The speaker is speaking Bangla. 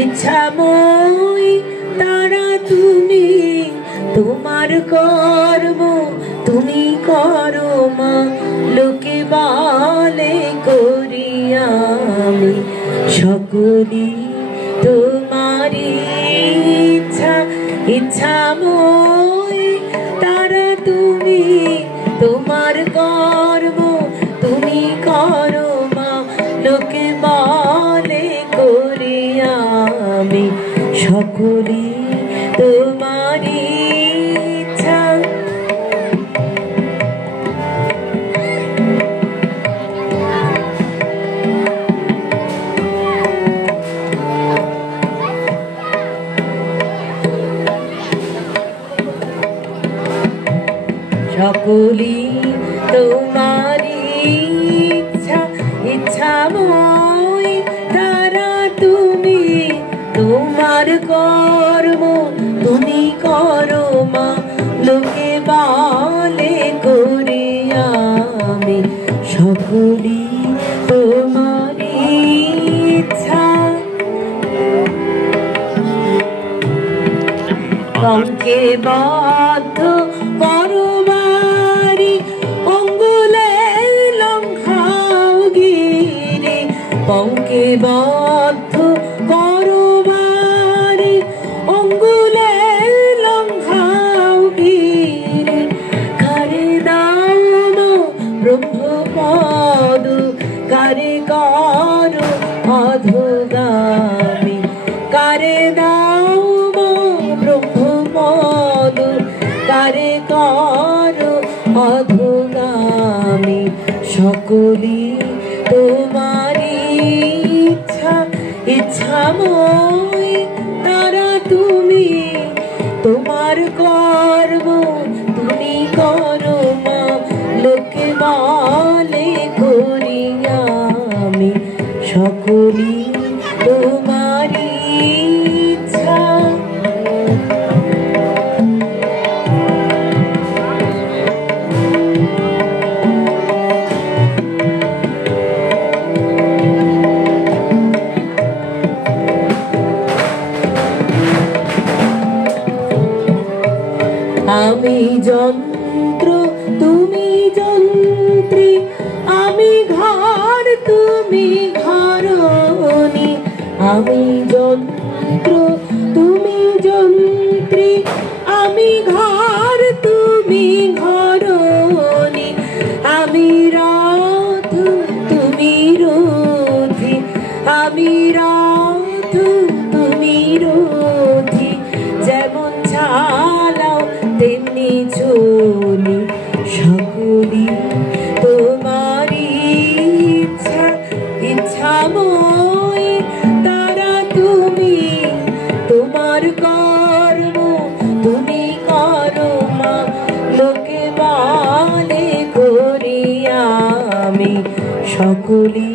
ইচ্ছাময় তারা তুমি, তোমার কর্ম তুমি করো মা, লোকে বলে করি আমি সকলি তোমারি ইচ্ছা। ইচ্ছাময় তারা তুমি, তোমার কর্ম তুমি করো মা, লোকে বলে করি আমি সকলি তোমারি ইচ্ছা। সকলি তোমারি ইচ্ছা। ইচ্ছাময় তারা তুমি, তোমার কর্ম তুমি করো মা, লোকে বলে করি আমি সকলি তোমারি ইচ্ছা। কঙ্কে বদ্ধ করো বাড়ি, অঙ্গুলে লঙ্ঘাও গিরি। পঙ্কে বদ্ধ করো বাড়ি, অঙ্গুলে লঙ্ঘাও গিরি। কারে দাও ব্রহ্মপদ, কারে করো অধোগামী। কারে দাও ব্রহ্মপদ, কারে করো অধোগামী সকলি তোমারি ইচ্ছা। ইচ্ছাময় তারা তুমি, তোমার কর্ম তুমি করো মা, লোকে বলে করি আমি সকলি তোমারি ইচ্ছা। আমি যন্ত্র তুমি যন্ত্রী, আমি ঘর তুমি ঘরণী। আমি যন্ত্র তুমি যন্ত্রী, আমি ঘর তুমি ঘরণী। আমি রথ তুমি রথী, আমি রথ তুমি রথী। যেমন চালাও তেমনি চলি সকলি তোমারি ইচ্ছা। ইচ্ছাময় তারা তুমি, তোমার কর্ম তুমি করো মা, লোকে বলে করি আমি সকলি